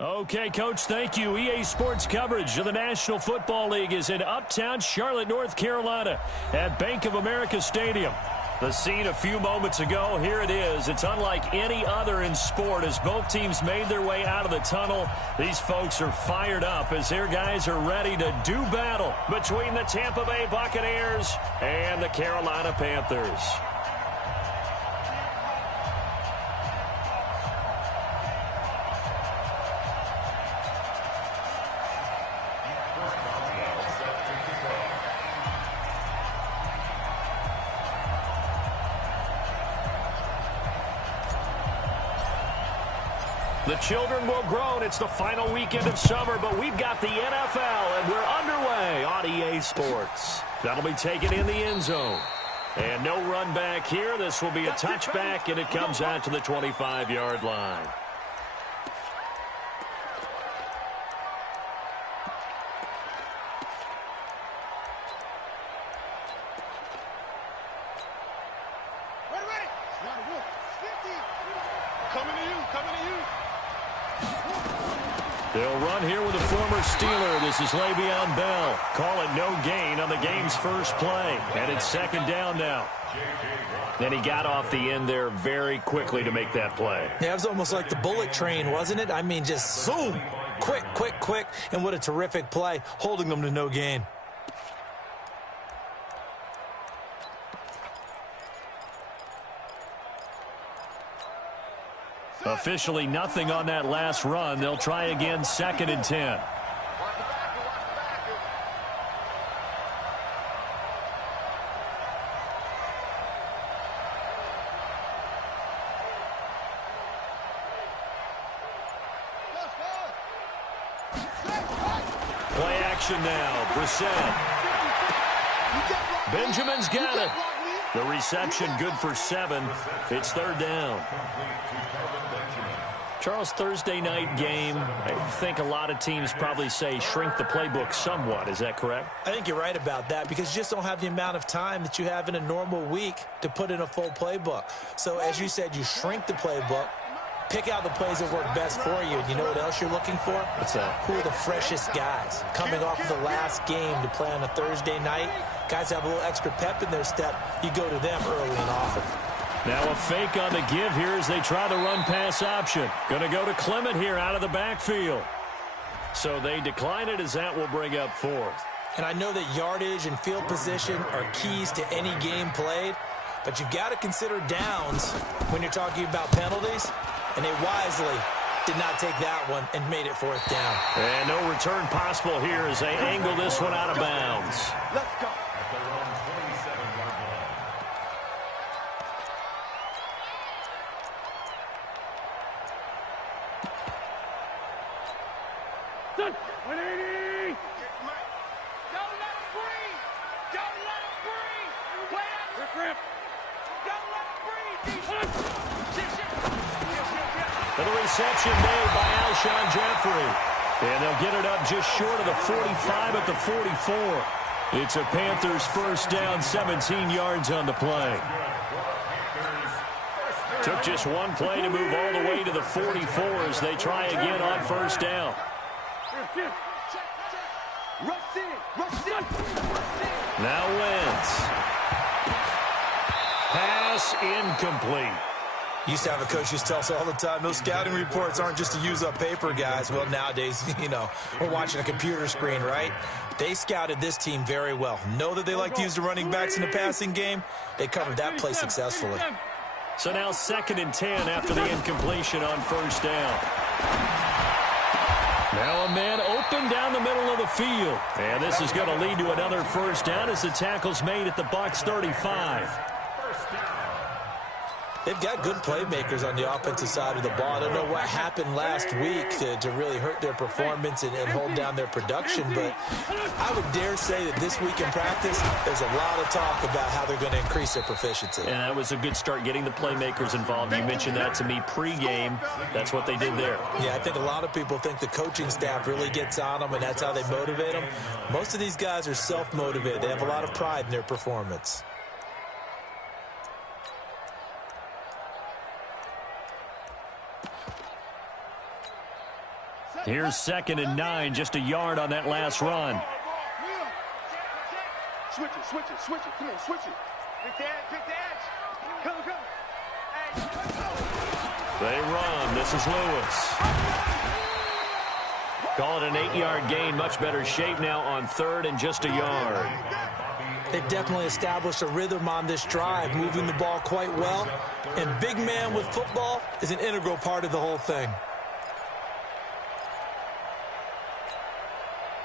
Okay, Coach, thank you. EA Sports coverage of the National Football League is in uptown Charlotte, North Carolina at Bank of America Stadium. The scene a few moments ago, here it is. It's unlike any other in sport as both teams made their way out of the tunnel. These folks are fired up as their guys are ready to do battle between the Tampa Bay Buccaneers and the Carolina Panthers. The children will groan. It's the final weekend of summer, but we've got the NFL, and we're underway on EA Sports. That'll be taken in the end zone. And no run back here. This will be a touchback, and it comes out to the 25-yard line. They'll run here with a former Steeler. This is Le'Veon Bell. Call it no gain on the game's first play. And it's second down now. And he got off the end there very quickly to make that play. Yeah, it was almost like the bullet train, wasn't it? I mean, just zoom. Quick, quick, quick. And what a terrific play, holding them to no gain. Officially nothing on that last run. They'll try again, 2nd and 10. Play action now. Brissett. Benjamin's got it. The reception good for 7. It's 3rd down. Charles, Thursday night game, I think a lot of teams probably say shrink the playbook somewhat. Is that correct? I think you're right about that because you just don't have the amount of time that you have in a normal week to put in a full playbook. So as you said, you shrink the playbook, pick out the plays that work best for you. And you know what else you're looking for? What's that? Who are the freshest guys? Coming off of the last game to play on a Thursday night, guys have a little extra pep in their step. You go to them early and often. Now a fake on the give here as they try the run-pass option. Going to go to Clement here out of the backfield. So they decline it as that will bring up 4th. And I know that yardage and field position are keys to any game played, but you've got to consider downs when you're talking about penalties, and they wisely did not take that one and made it 4th down. And no return possible here as they angle this one out of bounds. Let's go. Reception made by Alshon Jeffrey. And they'll get it up just short of the 45 at the 44. It's a Panthers 1st down, 17 yards on the play. Took just one play to move all the way to the 44 as they try again on 1st down. Now Wentz. Pass incomplete. Used to have a coach used to tell us all the time, those scouting reports aren't just to use up paper, guys. Well, nowadays, you know, we're watching a computer screen, right? They scouted this team very well. Know that they like to use the running backs in the passing game. They covered that play successfully. So now 2nd and 10 after the incompletion on 1st down. Now a man open down the middle of the field. And this is going to lead to another 1st down as the tackle's made at the Bucs 35. They've got good playmakers on the offensive side of the ball. I don't know what happened last week to really hurt their performance and hold down their production, but I would dare say that this week in practice, there's a lot of talk about how they're going to increase their proficiency. And that was a good start, getting the playmakers involved. You mentioned that to me pregame. That's what they did there. Yeah, I think a lot of people think the coaching staff really gets on them, and that's how they motivate them. Most of these guys are self-motivated. They have a lot of pride in their performance. Here's 2nd and 9, just a yard on that last run. Switch it. Come on, switch it. Pick the edge. Come. They run. This is Lewis. Call it an 8-yard gain. Much better shape now on 3rd and just a yard. They've definitely established a rhythm on this drive, moving the ball quite well. And big man with football is an integral part of the whole thing.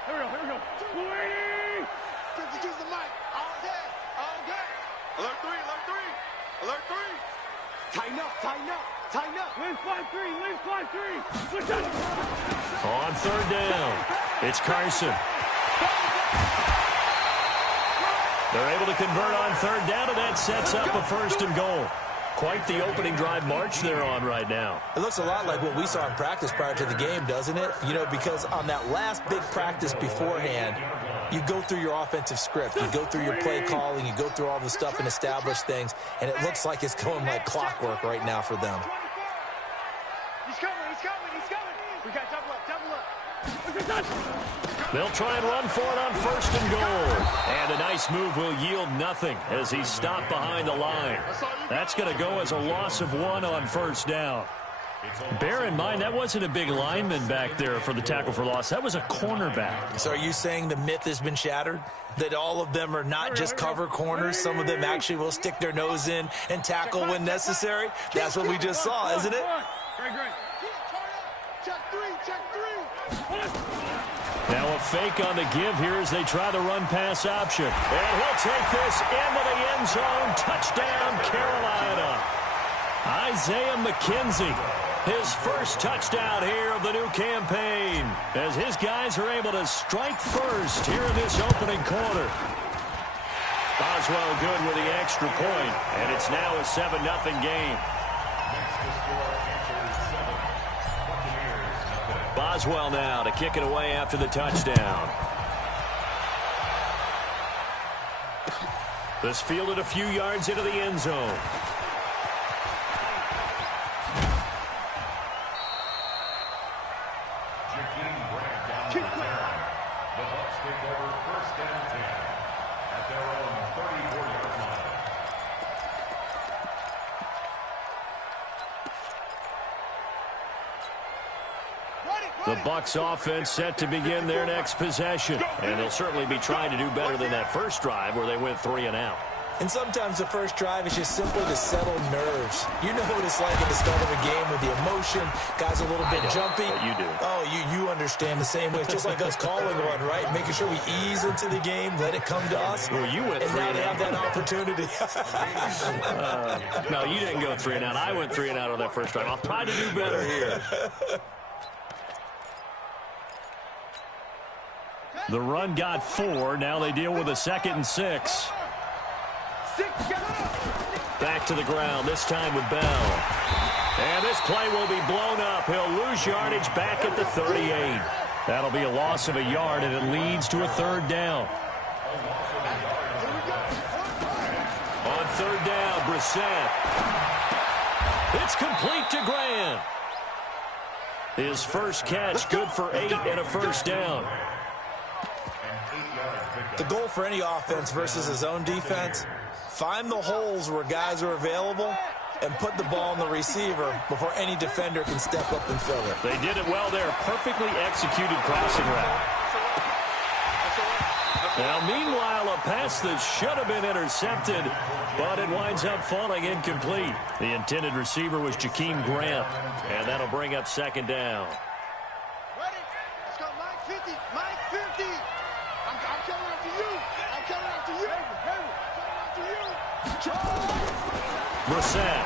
Here we go. Use the mic. All day. Alert three. Tighten up. Lean 5-3. On 3rd down, it's Carson. They're able to convert on 3rd down, and that sets up a 1st and goal. Quite the opening drive march they're on right now. It looks a lot like what we saw in practice prior to the game, doesn't it? You know, because on that last big practice beforehand, you go through your offensive script. You go through your play calling. You go through all the stuff and establish things. And it looks like it's going like clockwork right now for them. He's coming. We got double up. They'll try and run for it on 1st and goal. And a nice move will yield nothing as he's stopped behind the line. That's going to go as a loss of 1 on 1st down. Bear in mind, that wasn't a big lineman back there for the tackle for loss. That was a cornerback. So are you saying the myth has been shattered? That all of them are not just cover corners? Some of them actually will stick their nose in and tackle when necessary? That's what we just saw, isn't it? Great. Check three. Now a fake on the give here as they try the run-pass option. And he'll take this into the end zone. Touchdown, Carolina. Isaiah McKenzie, his first touchdown here of the new campaign, as his guys are able to strike first here in this opening quarter. Boswell good with the extra point, and it's now a 7-0 game. Boswell now to kick it away after the touchdown. This fielded a few yards into the end zone. The Bucs offense set to begin their next possession. And they'll certainly be trying to do better than that first drive where they went 3 and out. And sometimes the first drive is just simply to settle nerves. You know what it's like at the start of a game with the emotion. Guys a little bit jumpy. You do. Oh, you understand the same way. It's just like us calling one, right? Making sure we ease into the game, let it come to us. Well, you went 3 and out. And now they have that opportunity. No, you didn't go 3 and out. I went 3 and out on that first drive. I'll try to do better here. The run got 4. Now they deal with a 2nd and 6. Back to the ground, this time with Bell. And this play will be blown up. He'll lose yardage back at the 38. That'll be a loss of a yard, and it leads to a 3rd down. On 3rd down, Brissett. It's complete to Graham. His first catch, good for 8 and a 1st down. The goal for any offense versus his own defense, find the holes where guys are available and put the ball on the receiver before any defender can step up and fill it. They did it well there. Perfectly executed crossing route. Now, meanwhile, a pass that should have been intercepted, but it winds up falling incomplete. The intended receiver was Jakeem Grant, and that'll bring up 2nd down. Ready? Let's go, Mike 50. Mike 50. I'm coming after you. Brissett.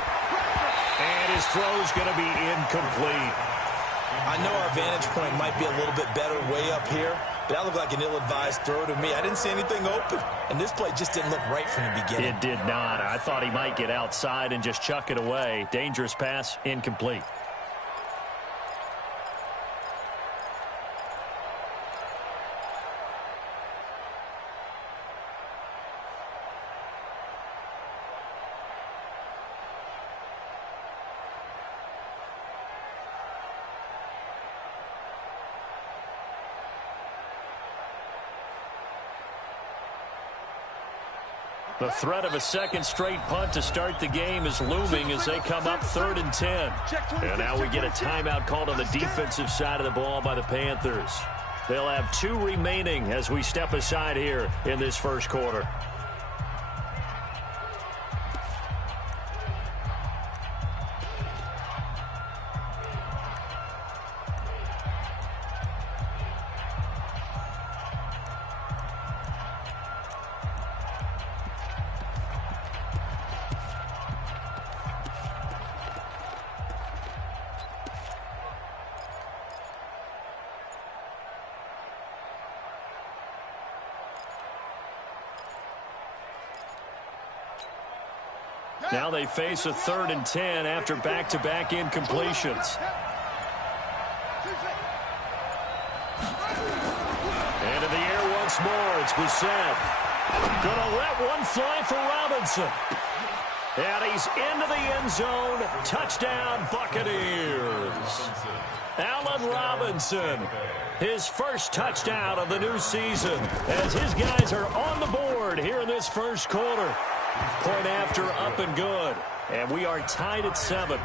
And his throw's going to be incomplete. I know our vantage point might be a little bit better way up here, but that looked like an ill-advised throw to me. I didn't see anything open, and this play just didn't look right from the beginning. It did not. I thought he might get outside and just chuck it away. Dangerous pass, incomplete. The threat of a second straight punt to start the game is looming as they come up 3rd and 10. And now we get a timeout called on the defensive side of the ball by the Panthers. They'll have 2 remaining as we step aside here in this first quarter. Now they face a 3rd and 10 after back-to-back incompletions. Into the air once more. It's Brissett. Gonna let one fly for Robinson. And he's into the end zone. Touchdown, Buccaneers. Allen Robinson, his first touchdown of the new season, as his guys are on the board here in this first quarter. Point after, up and good. And we are tied at 7.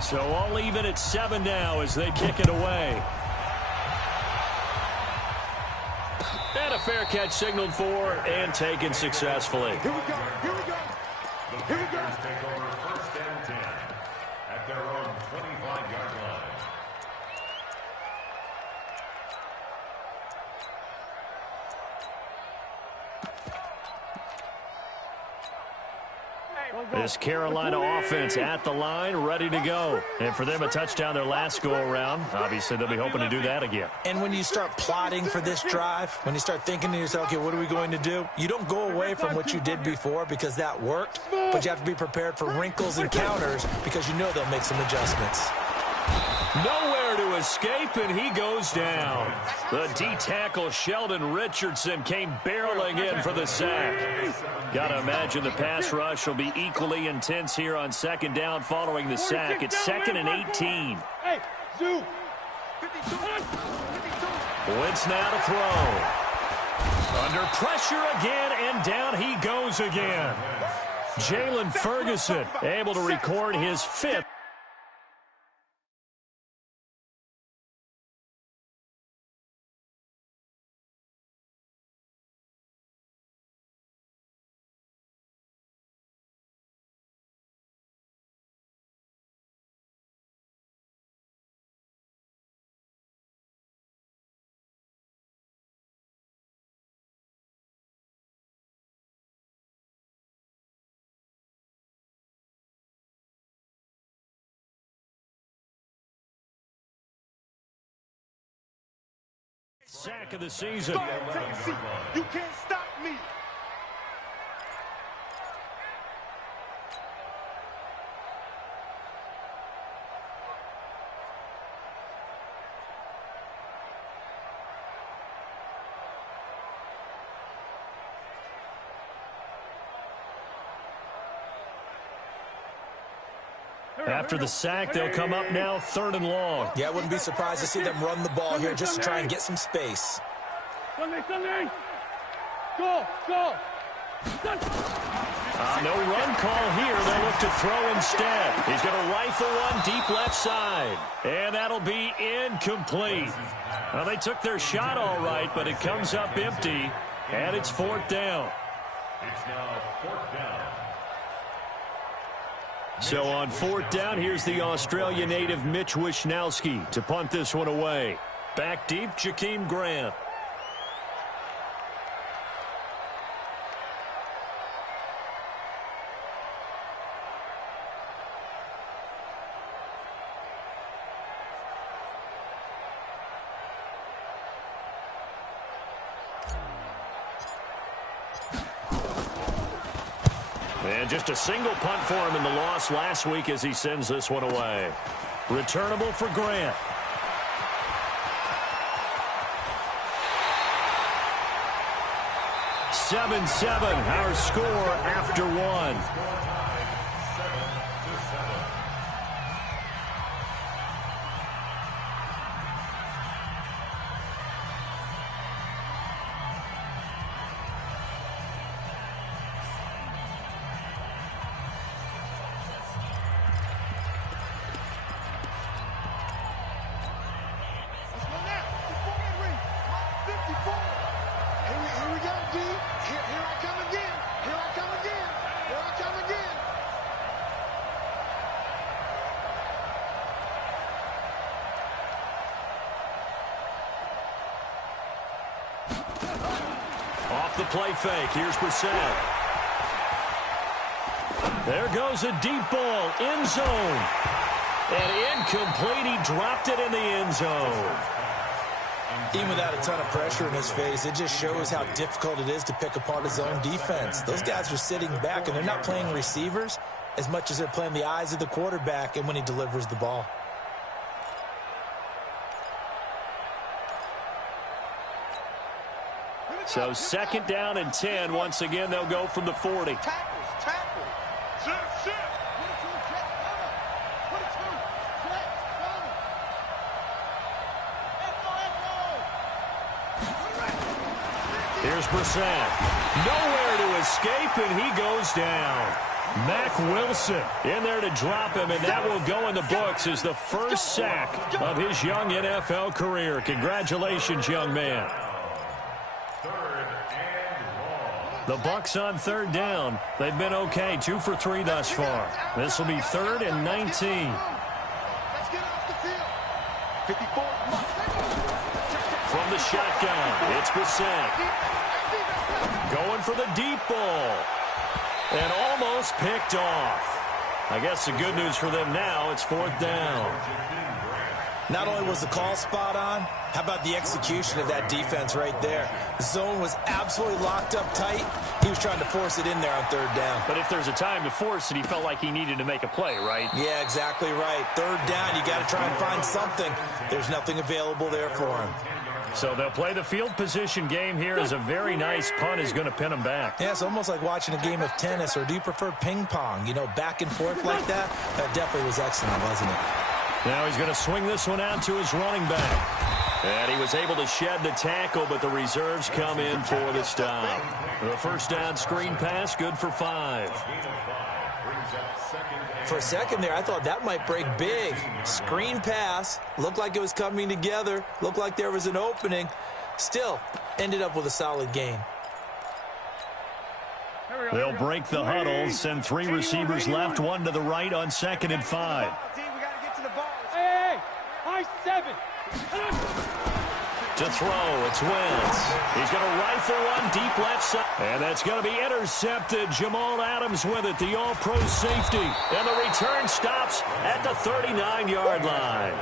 So all even at 7 now as they kick it away. And a fair catch signaled for and taken successfully. Here we go. Here we go. Here we go. Take over 1st and 10 at their own 25-yard line. This Carolina offense at the line, ready to go. And for them, a touchdown their last go-around. Obviously, they'll be hoping to do that again. And when you start plotting for this drive, when you start thinking to yourself, okay, what are we going to do? You don't go away from what you did before because that worked, but you have to be prepared for wrinkles and counters because you know they'll make some adjustments. Nowhere to escape, and he goes down. The D-tackle Sheldon Richardson came barreling in for the sack. Got to imagine the pass rush will be equally intense here on 2nd down following the sack. It's 2nd and 18. Hey, Zoo. Wentz now to throw. Under pressure again, and down he goes again. Jalen Ferguson able to record his 5th. Sack of the season. Go ahead, take a seat. You can't stop me. After the sack, they'll come up now 3rd and long. Yeah, I wouldn't be surprised to see them run the ball here just to try and get some space. Sunday. Go. No run call here. They'll look to throw instead. He's going to rifle one deep left side. And that'll be incomplete. Well, they took their shot all right, but it comes up empty. And it's 4th down. It's now 4th down. So on 4th down, here's the Australia native Mitch Wishnowsky to punt this one away. Back deep, Jakeem Grant. And just a single punt for him in the loss last week as he sends this one away. Returnable for Grant. "7-7", our score after one. play fake. Here's Brissett. There goes a deep ball. End zone. And incomplete. He dropped it in the end zone. Even without a ton of pressure in his face, it just shows how difficult it is to pick apart his own defense. Those guys are sitting back, and they're not playing receivers as much as they're playing the eyes of the quarterback and when he delivers the ball. So 2nd down and 10. Once again, they'll go from the 40. Tackle. Sit. Here's Brissett. Nowhere to escape, and he goes down. Mack Wilson in there to drop him, and that will go in the books as the first sack of his young NFL career. Congratulations, young man. The Bucs on 3rd down. They've been okay, 2 for 3 thus far. This will be 3rd and 19. Let's get off the field. 54. From the shotgun, it's Brissett. Going for the deep ball. And almost picked off. I guess the good news for them now, it's 4th down. Not only was the call spot on, how about the execution of that defense right there? The zone was absolutely locked up tight. He was trying to force it in there on 3rd down. But if there's a time to force it, he felt like he needed to make a play, right? Yeah, exactly right. 3rd down, you got to try and find something. There's nothing available there for him. So they'll play the field position game here as a very nice punt is going to pin them back. Yeah, it's almost like watching a game of tennis, or do you prefer ping pong? You know, back and forth like that? That definitely was excellent, wasn't it? Now he's going to swing this one out to his running back. And he was able to shed the tackle, but the reserves come in for the stop. The first down screen pass, good for 5. For a second there, I thought that might break big. Screen pass. Looked like it was coming together. Looked like there was an opening. Still, ended up with a solid gain. They'll break the huddle, send 3 receivers left, 1 to the right on 2nd and 5. Hey, high 7. To throw, it's Wentz. He's going to rifle one deep left side. And that's going to be intercepted. Jamal Adams with it, the all-pro safety. And the return stops at the 39-yard line.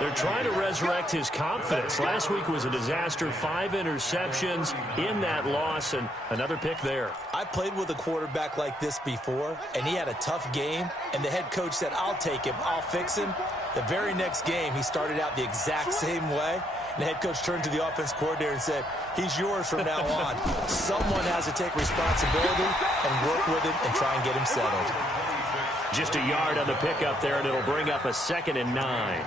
They're trying to resurrect his confidence. Last week was a disaster. 5 interceptions in that loss, and another pick there. I played with a quarterback like this before, and he had a tough game, and the head coach said, I'll take him, I'll fix him. The very next game, he started out the exact same way. And the head coach turned to the offense coordinator and said, he's yours from now on. Someone has to take responsibility and work with him and try and get him settled. Just a yard on the pickup there, and it'll bring up a 2nd and 9.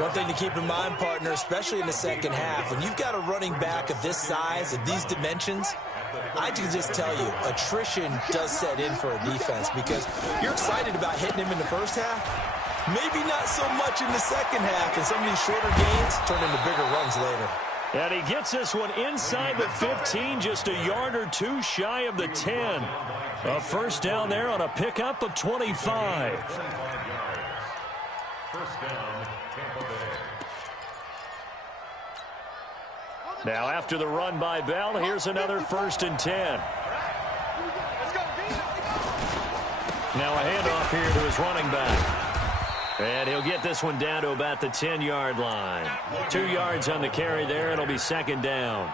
One thing to keep in mind, partner, especially in the second half, when you've got a running back of this size, of these dimensions, I can just tell you, attrition does set in for a defense because you're excited about hitting him in the first half. Maybe not so much in the second half, and some of these shorter gains turn into bigger runs later. And he gets this one inside the 15, just a yard or 2 shy of the 10. A first down there on a pickup of 25. First down, Tampa Bay. Now after the run by Bell, here's another 1st and 10. Now a handoff here to his running back. And he'll get this one down to about the 10-yard line. 2 yards on the carry there. It'll be 2nd down.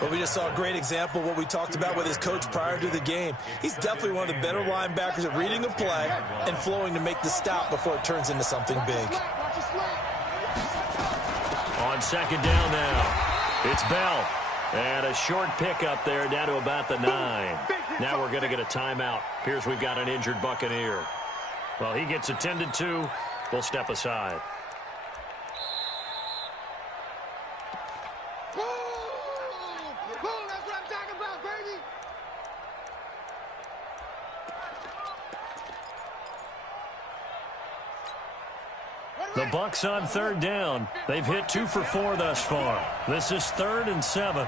Well, we just saw a great example of what we talked about with his coach prior to the game. He's definitely one of the better linebackers at reading a play and flowing to make the stop before it turns into something big. On 2nd down now, it's Bell. And a short pickup there down to about the 9. Now we're going to get a timeout. Appears we've got an injured Buccaneer. Well, he gets attended to. We'll step aside. That's what I'm talking about, baby. The Bucs on 3rd down. They've hit 2 for 4 thus far. This is 3rd and 7.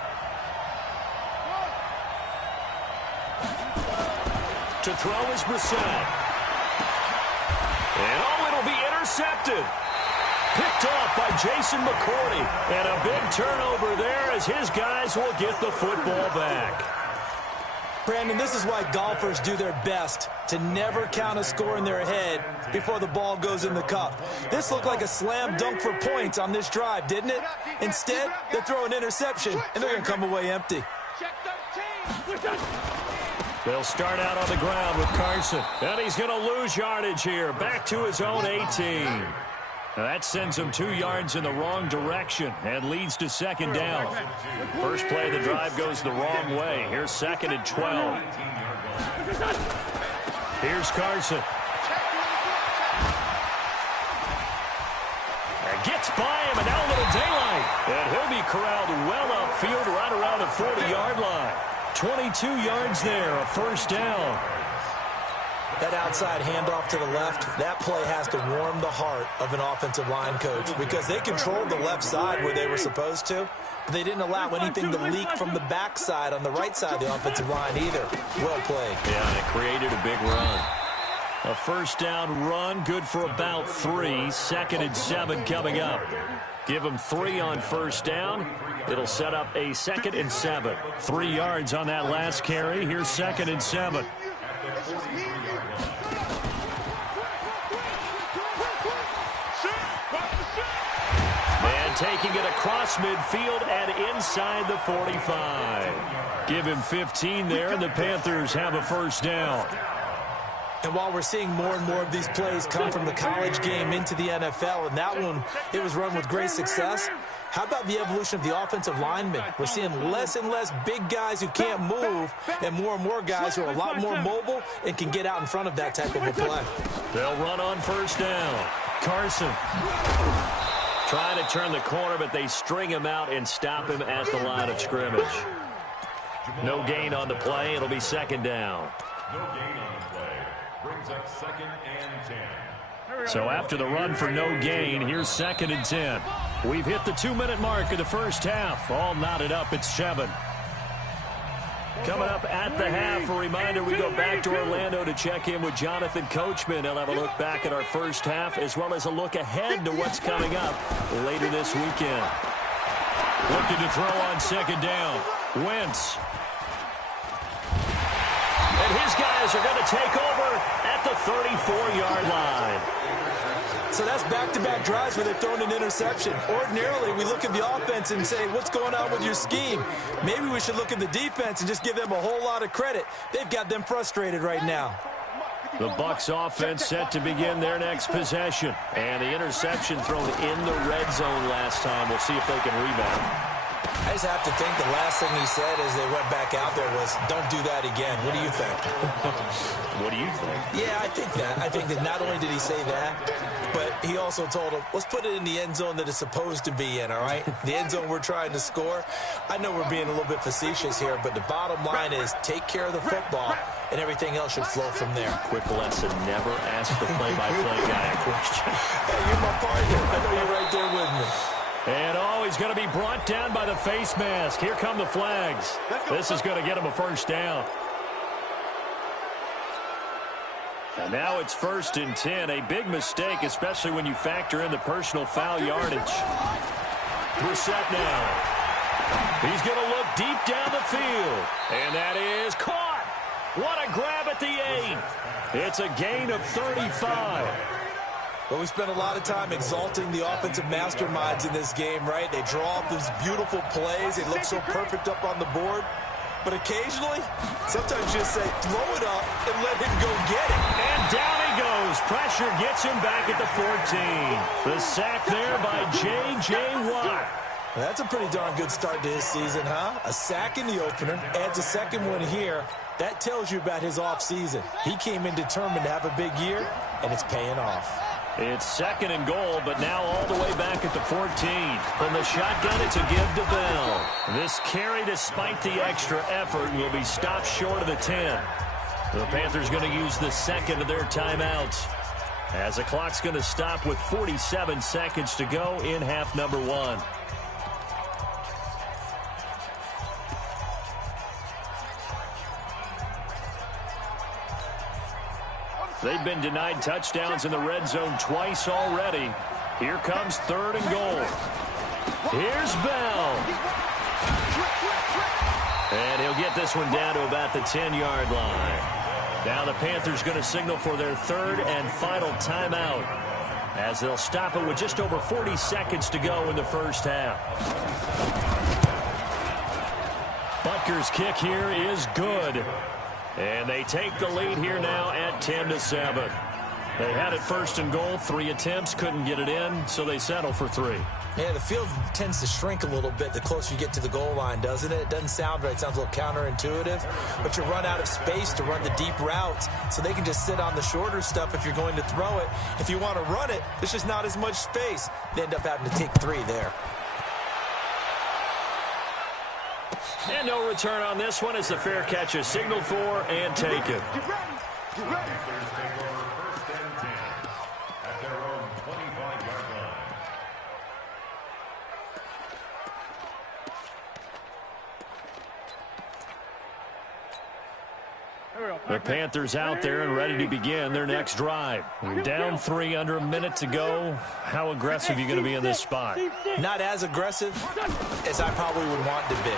To throw is Brissett. And it'll be intercepted. Picked off by Jason McCourty. And a big turnover there as his guys will get the football back. Brandon, this is why golfers do their best to never count a score in their head before the ball goes in the cup. This looked like a slam dunk for points on this drive, didn't it? Instead, they throw an interception, and they're going to come away empty. They'll start out on the ground with Carson. And he's going to lose yardage here. Back to his own 18. Now that sends him 2 yards in the wrong direction and leads to second down. First play of the drive goes the wrong way. Here's second and 12. Here's Carson. And gets by him, and now a little daylight. And he'll be corralled well upfield right around the 40-yard line. 22 yards there, a first down. That outside handoff to the left, that play has to warm the heart of an offensive line coach because they controlled the left side where they were supposed to, but they didn't allow anything to leak from the backside on the right side of the offensive line either. Well played. Yeah, and it created a big run. A first down run, good for about 3. Second and 7 coming up. Give them 3 on first down. It'll set up a second and 7. 3 yards on that last carry. Here's second and 7. And taking it across midfield and inside the 45. Give him 15 there, and the Panthers have a first down. And while we're seeing more and more of these plays come from the college game into the NFL, and that one, it was run with great success, how about the evolution of the offensive linemen? We're seeing less and less big guys who can't move and more guys who are a lot more mobile and can get out in front of that type of a play. They'll run on first down. Carson trying to turn the corner, but they string him out and stop him at the line of scrimmage. No gain on the play. It'll be second down. No gain on the play. Brings up second and 10. So after the run for no gain, here's second and 10. We've hit the 2-minute mark of the first half. All knotted up at 7. Coming up at the half, a reminder, we go back to Orlando to check in with Jonathan Coachman. He'll have a look back at our first half as well as a look ahead to what's coming up later this weekend. Looking to throw on second down. Wentz. And his guys are going to take over at the 34-yard line. So that's back-to-back drives where they've thrown an interception. Ordinarily, we look at the offense and say, what's going on with your scheme? Maybe we should look at the defense and just give them a whole lot of credit. They've got them frustrated right now. The Bucs offense set to begin their next possession. And the interception thrown in the red zone last time. We'll see if they can rebound. I just have to think the last thing he said as they went back out there was, don't do that again. What do you think? What do you think? Yeah, I think that. I think that not only did he say that, but he also told him, let's put it in the end zone that it's supposed to be in, all right? The end zone we're trying to score. I know we're being a little bit facetious here, but the bottom line is take care of the football, and everything else should flow from there. Quick lesson, never ask the play-by-play guy a question. Hey, you're my partner. I know you're right there with me. And he's going to be brought down by the face mask. Here come the flags. This is going to get him a first down. And now it's first and 10. A big mistake, especially when you factor in the personal foul yardage. Brissett now. He's going to look deep down the field. And that is caught. What a grab at the 8. It's a gain of 35. Well, we spent a lot of time exalting the offensive masterminds in this game, right? They draw up these beautiful plays. They look so perfect up on the board. But occasionally, sometimes you just say, throw it up and let him go get it. And down he goes. Pressure gets him back at the 14. The sack there by J.J. Watt. That's a pretty darn good start to his season, huh? A sack in the opener, adds a second one here. That tells you about his offseason. He came in determined to have a big year, and it's paying off. It's second and goal, but now all the way back at the 14. From the shotgun, it's a give to Bell. This carry, despite the extra effort, will be stopped short of the 10. The Panthers going to use the second of their timeouts, as the clock's going to stop with 47 seconds to go in half number 1. They've been denied touchdowns in the red zone twice already. Here comes 3rd and goal. Here's Bell. And he'll get this one down to about the 10-yard line. Now the Panthers going to signal for their 3rd and final timeout, as they'll stop it with just over 40 seconds to go in the first half. Butker's kick here is good. And they take the lead here now at 10-7. They had it 1st and goal, 3 attempts, couldn't get it in, so they settle for 3. Yeah, the field tends to shrink a little bit the closer you get to the goal line, doesn't it? It doesn't sound right. It sounds a little counterintuitive. But you run out of space to run the deep routes, so they can just sit on the shorter stuff if you're going to throw it. If you want to run it, there's just not as much space. They end up having to take 3 there. And no return on this one as the fair catch is signaled for and taken. Panthers take over 1st and 10 at their own 25-yard line. The Panthers out there and ready to begin their next drive. Down 3 under a minute to go. How aggressive are you going to be in this spot? Not as aggressive as I probably would want to be.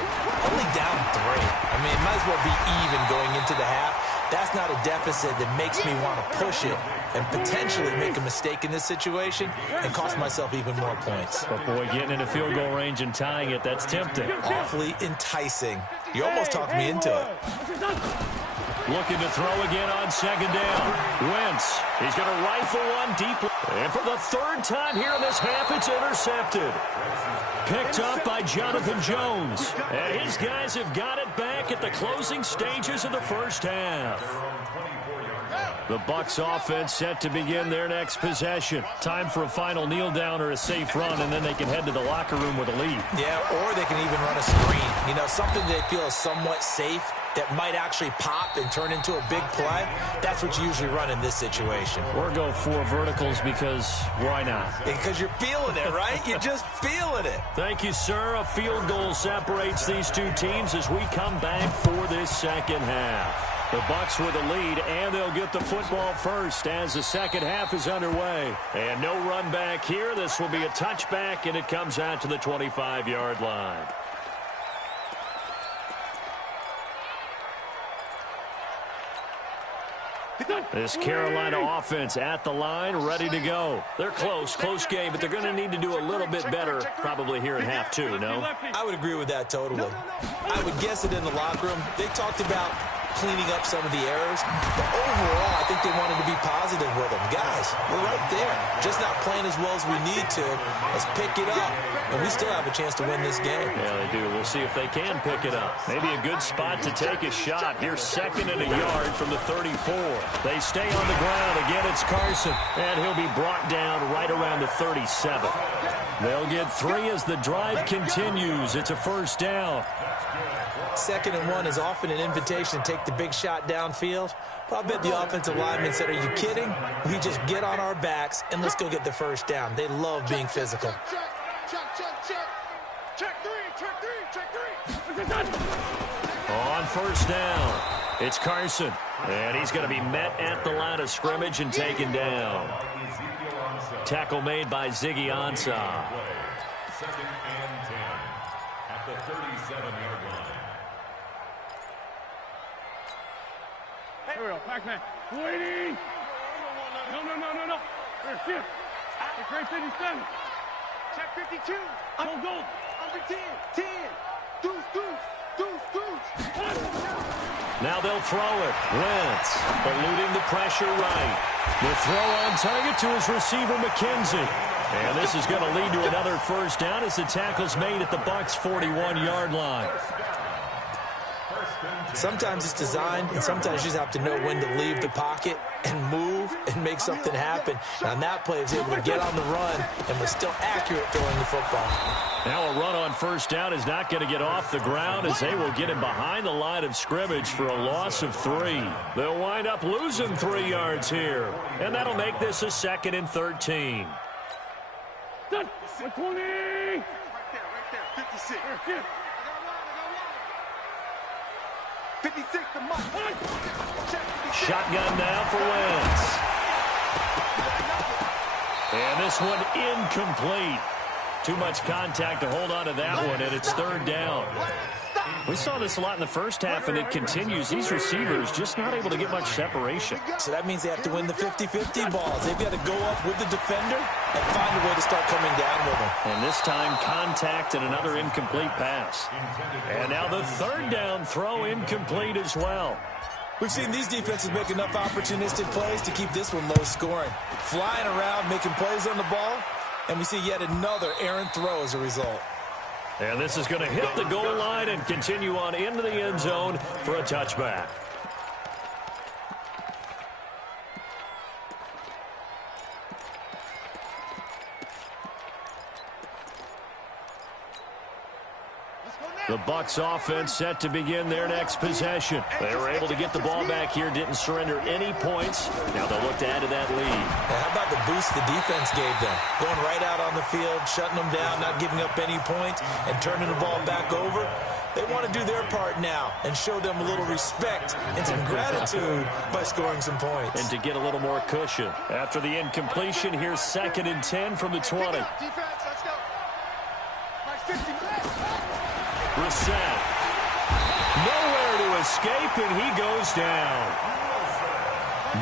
Only down 3. I mean, it might as well be even going into the half. That's not a deficit that makes me want to push it and potentially make a mistake in this situation and cost myself even more points. But, boy, getting into field goal range and tying it, that's tempting. Awfully enticing. You almost talked me into it. Looking to throw again on 2nd down. Wentz, he's going to rifle one deep. And for the 3rd time here in this half, it's intercepted. Picked up by Jonathan Jones. And his guys have got it back at the closing stages of the first half. The Bucs offense set to begin their next possession. Time for a final kneel down or a safe run, and then they can head to the locker room with a lead. Yeah, or they can even run a screen. You know, something they feel is somewhat safe that might actually pop and turn into a big play. That's what you usually run in this situation. Or go 4 verticals because why not? Because you're feeling it, right? You're just feeling it. Thank you, sir. A field goal separates these two teams as we come back for this second half. The Bucs with a lead, and they'll get the football first as the second half is underway. And no run back here. This will be a touchback, and it comes out to the 25-yard line. This Carolina offense at the line, ready to go. They're close game, but they're going to need to do a little bit better probably here in half 2, no? I would agree with that totally. I would guess it in the locker room. They talked about cleaning up some of the errors, but overall, I think they wanted to be positive with them. Guys, we're right there. Just not playing as well as we need to. Let's pick it up, and we still have a chance to win this game. Yeah, they do. We'll see if they can pick it up. Maybe a good spot to take a shot. Here's 2nd and a yard from the 34. They stay on the ground. Again, it's Carson, and he'll be brought down right around the 37. They'll get 3 as the drive continues. It's a 1st down. 2nd and 1 is often an invitation to take the big shot downfield. But I bet the offensive lineman said, are you kidding? We just get on our backs and let's go get the 1st down. They love being physical. On 1st down, it's Carson. And he's going to be met at the line of scrimmage and taken down. Tackle made by Ziggy Ansah. 2nd and 10 at the 37-yard line. Here we go, Pac-Man. Waiting! No. Here, shift. It's right 57. Check 52. Go. Under 10. Deuce. Now they'll throw it. Wentz eluding the pressure right. The throw on target to his receiver, McKenzie. And this is going to lead to another 1st down as the tackle's made at the Bucs' 41-yard line. Sometimes it's designed, and sometimes you just have to know when to leave the pocket and move and make something happen. And on that play, he was able to get on the run and was still accurate throwing the football. Now a run on 1st down is not going to get off the ground as they will get him behind the line of scrimmage for a loss of 3. They'll wind up losing 3 yards here. And that'll make this a 2nd and 13. Done. 20. Right there. 56. Here, shift. 56 to Mike. Shotgun now for Wentz. And this one incomplete. Too much contact to hold on to that one, and it's third down. We saw this a lot in the first half, and it continues. These receivers just not able to get much separation. So that means they have to win the 50-50 balls. They've got to go up with the defender and find a way to start coming down with them. And this time, contact and another incomplete pass. And now the third down throw incomplete as well. We've seen these defenses make enough opportunistic plays to keep this one low scoring. Flying around, making plays on the ball, and we see yet another errant throw as a result. And this is going to hit the goal line and continue on into the end zone for a touchback. The Bucs offense set to begin their next possession. They were able to get the ball back here, didn't surrender any points. Now they'll look to add to that lead. Now, how about the boost the defense gave them? Going right out on the field, shutting them down, not giving up any points, and turning the ball back over. They want to do their part now and show them a little respect and some gratitude by scoring some points. And to get a little more cushion. After the incompletion, here's 2nd and 10 from the 20. Defense, let's go. Like 50. Brissett. Nowhere to escape, and he goes down.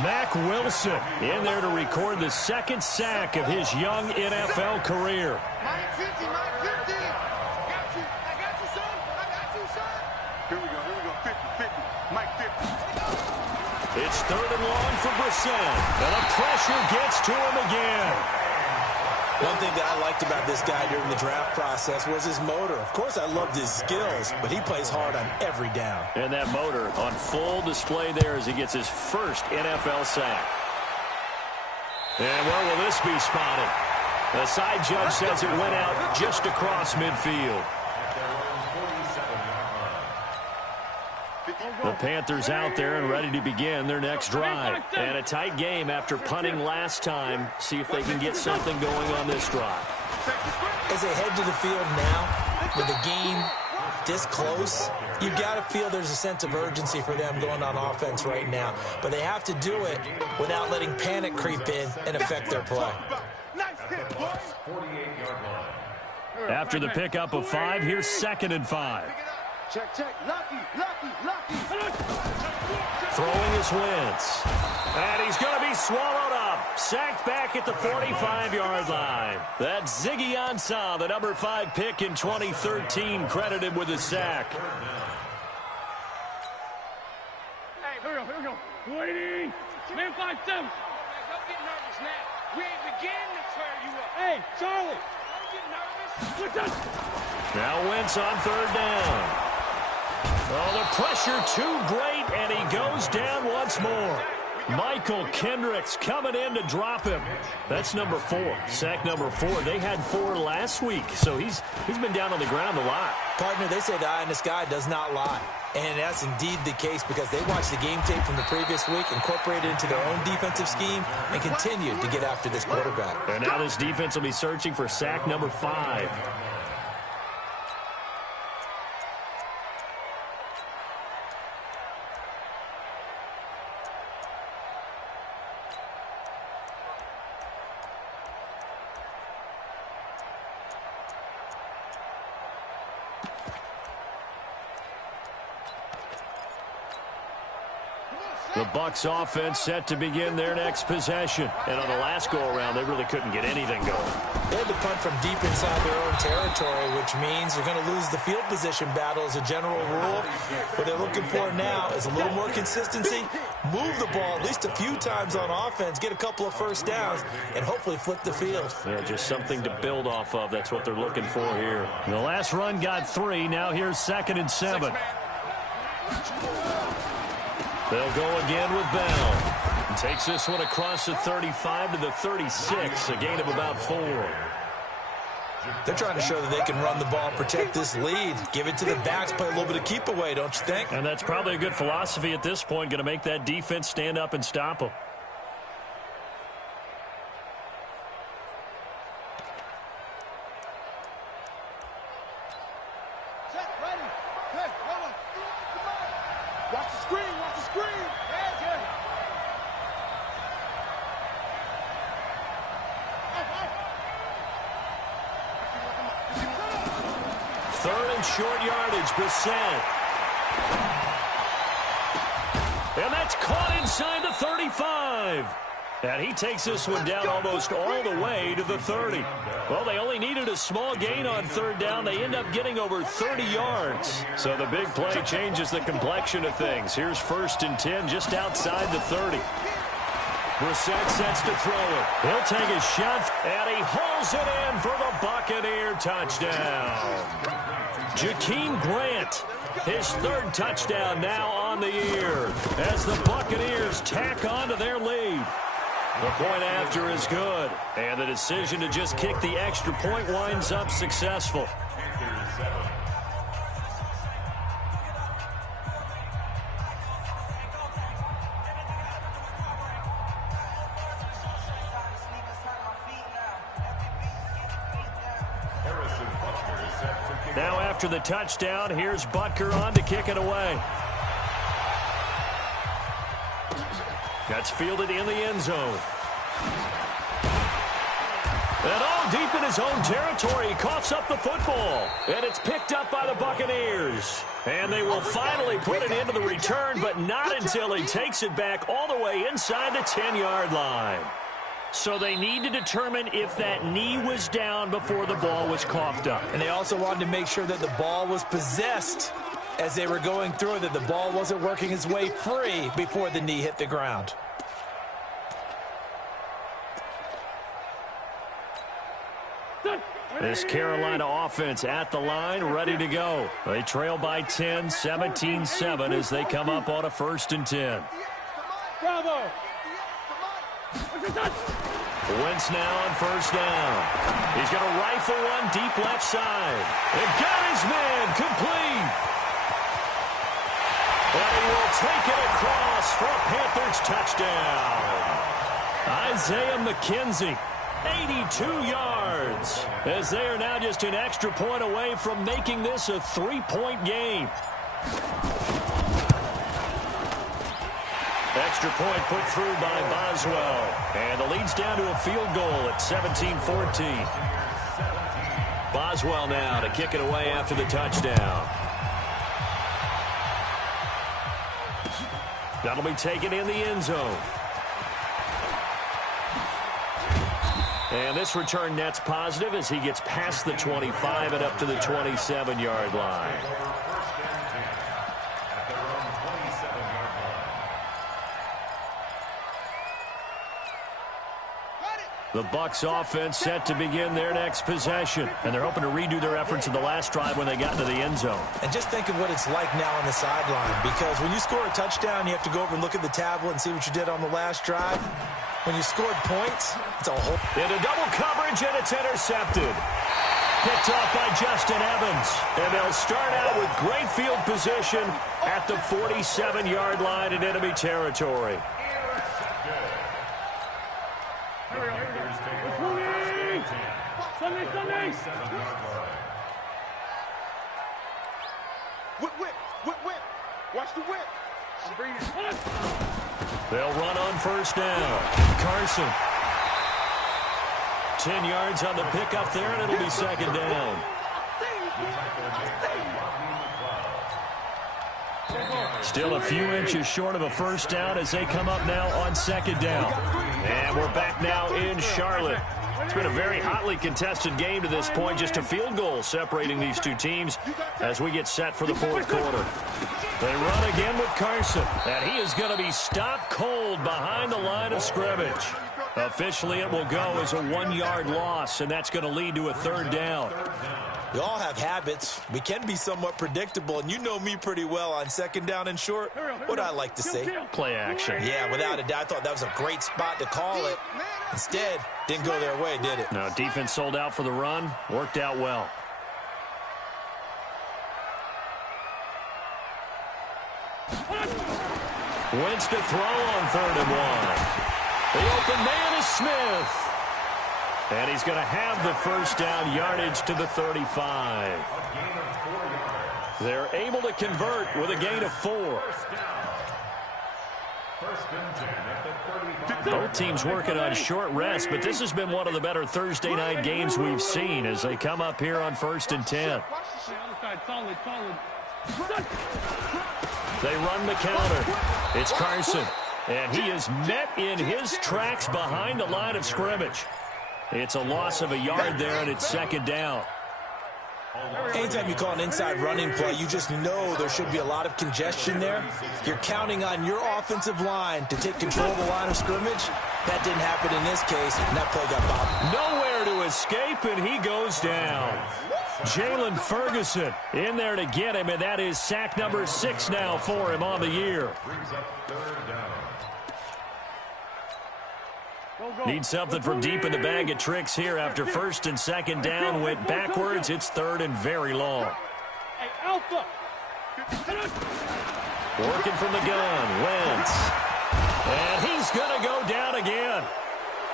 Mack Wilson in there to record the 2nd sack of his young NFL career. Mike 50, Mike 50. I got you, son. I got you, son. Here we go, 50, Mike 50. It's 3rd and long for Brissett, and the pressure gets to him again. One thing that I liked about this guy during the draft process was his motor. Of course, I loved his skills, but he plays hard on every down. And that motor on full display there as he gets his first NFL sack. And where will this be spotted? The side judge says it went out just across midfield. The Panthers out there and ready to begin their next drive. And a tight game after punting last time. See if they can get something going on this drive. As they head to the field now, with the game this close, you've got to feel there's a sense of urgency for them going on offense right now. But they have to do it without letting panic creep in and affect their play. After the pickup of 5, here's 2nd and 5. Check. Lucky. Throwing his Wentz. And he's going to be swallowed up. Sacked back at the 45-yard line. That's Ziggy Ansah, the number 5 pick in 2013, credited with a sack. Hey, here we go. Waiting. Man 5-7. Don't get nervous now. We ain't beginning to tear you up. Hey, Charlie. Don't get nervous. Now Wentz on 3rd down. Oh, the pressure too great, and he goes down once more. Michael Kendricks coming in to drop him. That's number 4, sack number 4. They had 4 last week, so he's been down on the ground a lot. Partner, they say the eye in the sky does not lie. And that's indeed the case because they watched the game tape from the previous week, incorporated it into their own defensive scheme, and continued to get after this quarterback. And now this defense will be searching for sack number 5. The Bucs offense set to begin their next possession. And on the last go-around, they really couldn't get anything going. They had to punt from deep inside their own territory, which means they're going to lose the field position battle as a general rule. What they're looking for now is a little more consistency, move the ball at least a few times on offense, get a couple of first downs, and hopefully flip the field. Yeah, just something to build off of. That's what they're looking for here. The last run got 3. Now here's 2nd and 7. They'll go again with Bell. And takes this one across the 35 to the 36, a gain of about 4. They're trying to show that they can run the ball, protect this lead, give it to the backs, play a little bit of keep away, don't you think? And that's probably a good philosophy at this point, going to make that defense stand up and stop them. Watch the screen. in short yardage. Brissett. And that's caught inside the 35. And he takes this one down almost all the way to the 30. Well, they only needed a small gain on third down. They end up getting over 30 yards. So the big play changes the complexion of things. Here's 1st and 10 just outside the 30. Brissett sets to throw it. He'll take a shot, and he hauls it in for the Buccaneer touchdown. Jakeem Grant, his 3rd touchdown now on the year as the Buccaneers tack on to their lead. The point after is good, and the decision to just kick the extra point winds up successful. Now after the touchdown, here's Butker on to kick it away. That's fielded in the end zone. And all deep in his own territory, he coughs up the football. And it's picked up by the Buccaneers. And they will finally put it into the return, but not until he takes it back all the way inside the 10-yard line. So they need to determine if that knee was down before the ball was coughed up. And they also wanted to make sure that the ball was possessed as they were going through, that the ball wasn't working its way free before the knee hit the ground. This Carolina offense at the line, ready to go. They trail by 10, 17-7 as they come up on a 1st and 10. Bravo! Wentz now on 1st down. He's going to rifle one deep left side. And got his man complete. And he will take it across for a Panthers touchdown. Isaiah McKenzie, 82 yards, as they are now just an extra point away from making this a 3-point game. Extra point put through by Boswell. And the lead's down to a field goal at 17-14. Boswell now to kick it away after the touchdown. That'll be taken in the end zone. And this return net's positive as he gets past the 25 and up to the 27-yard line. The Bucs offense set to begin their next possession. And they're hoping to redo their efforts in the last drive when they got into the end zone. And just think of what it's like now on the sideline, because when you score a touchdown, you have to go over and look at the tablet and see what you did on the last drive. When you scored points, it's a whole... Into double coverage, and it's intercepted. Picked off by Justin Evans. And they'll start out with great field position at the 47-yard line in enemy territory. Sunday! Whip. Watch the whip. I'm breathing. They'll run on 1st down. Carson. 10 yards on the pickup there, and it'll be 2nd down. Still a few inches short of a 1st down as they come up now on 2nd down. And we're back now in Charlotte. It's been a very hotly contested game to this point. Just a field goal separating these two teams as we get set for the 4th quarter. They run again with Carson, and he is going to be stopped cold behind the line of scrimmage. Officially, it will go as a 1-yard loss, and that's going to lead to a 3rd down. We all have habits. We can be somewhat predictable, and you know me pretty well on 2nd down and short. What I like to say? Play action. Yeah, without a doubt. I thought that was a great spot to call it. Instead, didn't go their way, did it? No, defense sold out for the run. Worked out well. Wentz to throw on 3rd and 1. The open man is Smith. And he's going to have the 1st down, yardage to the 35. They're able to convert with a gain of 4. First and 10 at the 35. Both teams working on short rest, but this has been one of the better Thursday night games we've seen as they come up here on 1st and 10. They run the counter. It's Carson, and he is met in his tracks behind the line of scrimmage. It's a loss of a yard there, and it's 2nd down. Anytime you call an inside running play, you just know there should be a lot of congestion there. You're counting on your offensive line to take control of the line of scrimmage. That didn't happen in this case, and that play got bobbed. Nowhere to escape, and he goes down. Jalen Ferguson in there to get him, and that is sack number 6 now for him on the year. Brings up 3rd down. Need something from deep in the bag of tricks here after 1st and 2nd down. Went backwards. It's 3rd and very long. Hey, Alpha! Working from the gun. Wentz. And he's going to go down again.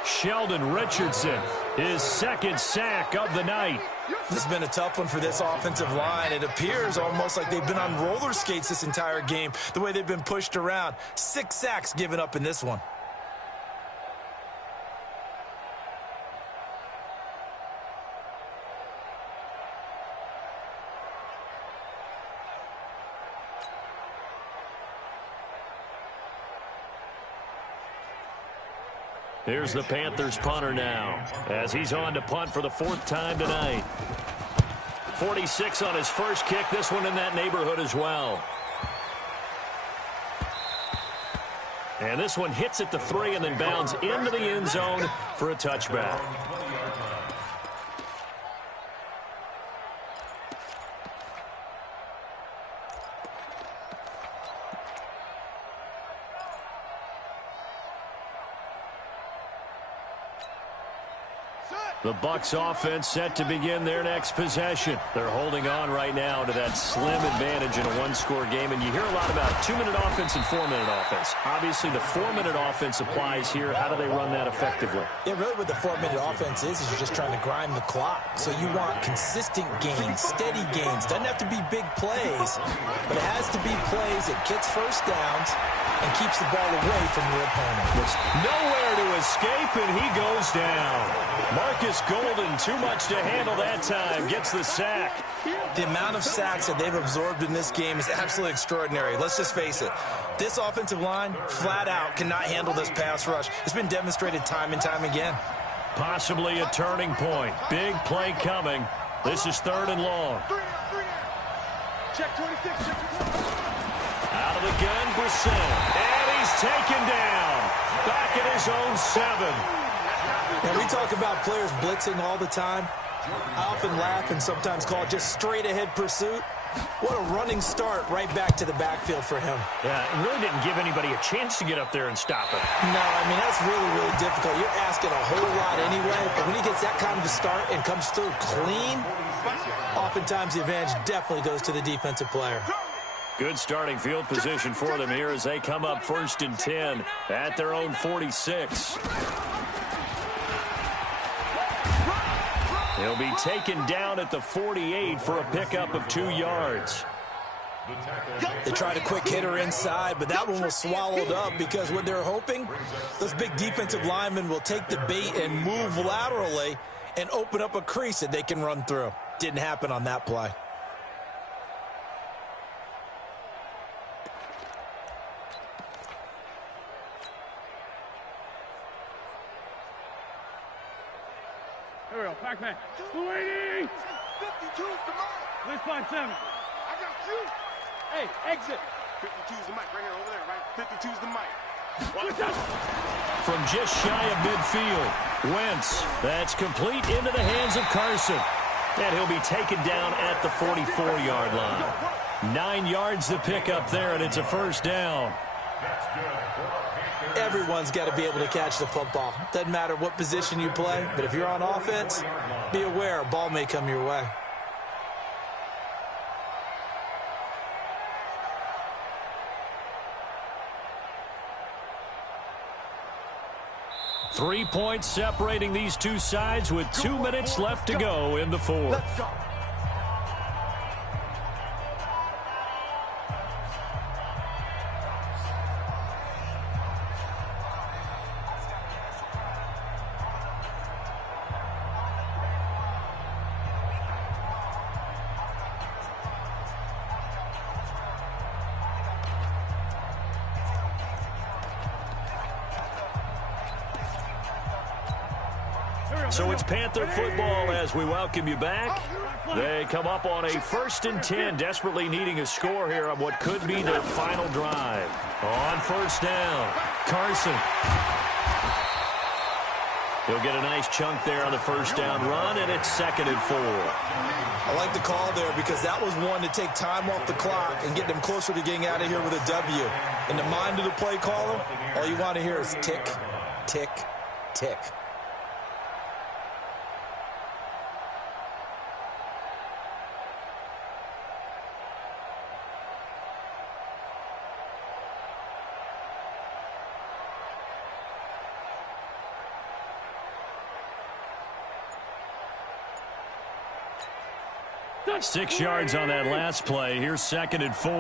Sheldon Richardson, his 2nd sack of the night. This has been a tough one for this offensive line. It appears almost like they've been on roller skates this entire game, the way they've been pushed around. 6 sacks given up in this one. Here's the Panthers punter now as he's on to punt for the 4th time tonight. 46 on his first kick. This one in that neighborhood as well. And this one hits at the 3 and then bounds into the end zone for a touchback. The Bucs offense set to begin their next possession. They're holding on right now to that slim advantage in a 1-score game. And you hear a lot about 2-minute offense and 4-minute offense. Obviously, the 4-minute offense applies here. How do they run that effectively? Yeah, really what the 4-minute offense is you're just trying to grind the clock. So you want consistent gains, steady gains. Doesn't have to be big plays, but it has to be plays that gets first downs and keeps the ball away from your opponent. Nowhere to escape, and he goes down. Marcus Golden, too much to handle that time, gets the sack. The amount of sacks that they've absorbed in this game is absolutely extraordinary. Let's just face it. This offensive line, flat out, cannot handle this pass rush. It's been demonstrated time and time again. Possibly a turning point. Big play coming. This is 3rd and long. Check 26. Out of the gun, Brissett. And he's taken down. Back at his own 7. Now, we talk about players blitzing all the time. I often laugh and sometimes call it just straight-ahead pursuit. What a running start right back to the backfield for him. Yeah, it really didn't give anybody a chance to get up there and stop it. No, I mean, that's really, really difficult. You're asking a whole lot anyway, but when he gets that kind of a start and comes through clean, oftentimes the advantage definitely goes to the defensive player. Good starting field position for them here as they come up 1st and 10 at their own 46. He'll be taken down at the 48 for a pickup of 2 yards. They tried a quick hitter inside, but that one was swallowed up because what they're hoping, those big defensive linemen will take the bait and move laterally and open up a crease that they can run through. Didn't happen on that play. Here we go, Pac-Man. 280! 52's the mic. Let's find 7. I got you. Hey, exit. 52's the mic right here over there, right? 52's the mic. From just shy of midfield, Wentz. That's complete into the hands of Carson. And he'll be taken down at the 44-yard line. 9 yards to pick up there, and it's a 1st down. Everyone's got to be able to catch the football. Doesn't matter what position you play, but if you're on offense, be aware a ball may come your way. Three points separating these two sides with 2 minutes left to go in the 4th. So it's Panther football as we welcome you back. They come up on a 1st and 10, desperately needing a score here on what could be their final drive. On 1st down, Carson. He'll get a nice chunk there on the 1st down run, and it's 2nd and 4. I like the call there because that was one to take time off the clock and get them closer to getting out of here with a W. In the mind of the play caller, all you want to hear is tick, tick, tick. That's 6 yards on that last play. Here's 2nd and 4.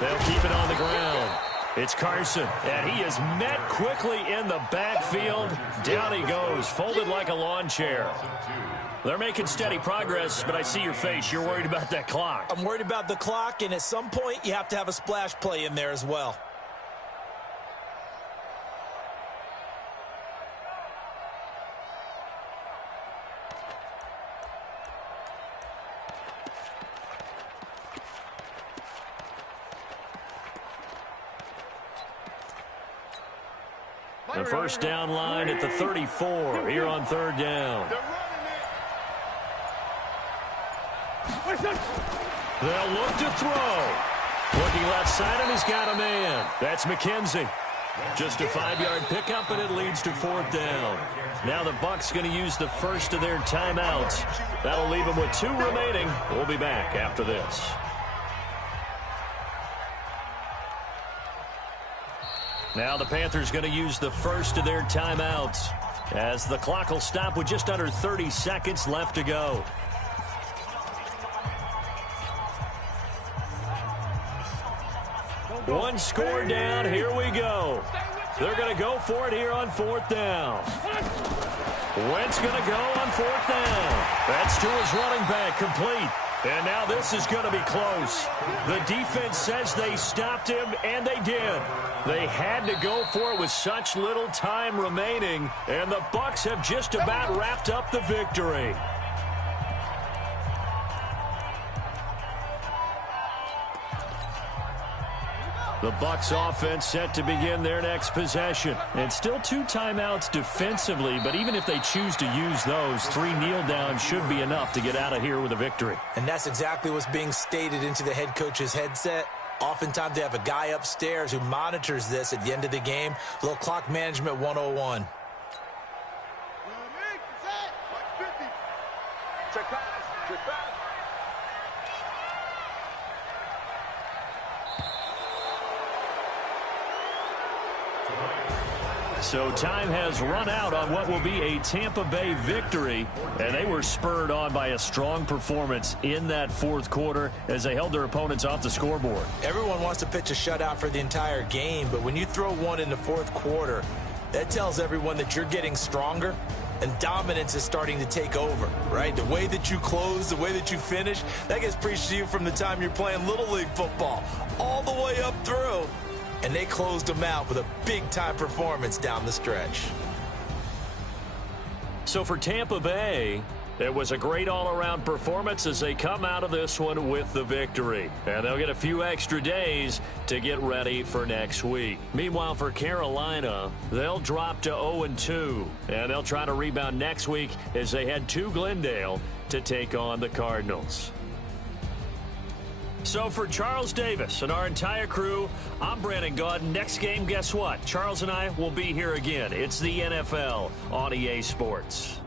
They'll keep it on the ground. It's Carson, and he is met quickly in the backfield. Down he goes, folded like a lawn chair. They're making steady progress, but I see your face. You're worried about that clock. I'm worried about the clock, and at some point, you have to have a splash play in there as well. The 1st down line at the 34 here on 3rd down. They'll look to throw. Looking left side, and he's got a man. That's McKenzie. Just a 5-yard pickup, and it leads to 4th down. Now the Bucs going to use the first of their timeouts. That'll leave them with 2 remaining. We'll be back after this. Now the Panthers going to use the first of their timeouts as the clock will stop with just under 30 seconds left to go. One score down. Here we go. They're going to go for it here on 4th down. Wentz going to go on 4th down. That's to his running back, complete. And now this is going to be close. The defense says they stopped him, and they did. They had to go for it with such little time remaining, and the Bucs have just about wrapped up the victory. The Bucs offense set to begin their next possession. And still 2 timeouts defensively, but even if they choose to use those, 3 kneel downs should be enough to get out of here with a victory. And that's exactly what's being stated into the head coach's headset. Oftentimes they have a guy upstairs who monitors this at the end of the game. A little clock management 101. So time has run out on what will be a Tampa Bay victory, and they were spurred on by a strong performance in that 4th quarter as they held their opponents off the scoreboard. Everyone wants to pitch a shutout for the entire game, but when you throw one in the 4th quarter, that tells everyone that you're getting stronger and dominance is starting to take over, right? The way that you close, the way that you finish, that gets preached to you from the time you're playing Little League football all the way up through. And they closed them out with a big-time performance down the stretch. So for Tampa Bay, it was a great all-around performance as they come out of this one with the victory. And they'll get a few extra days to get ready for next week. Meanwhile, for Carolina, they'll drop to 0-2. And they'll try to rebound next week as they head to Glendale to take on the Cardinals. So for Charles Davis and our entire crew, I'm Brandon Gaudin. Next game, guess what? Charles and I will be here again. It's the NFL on EA Sports.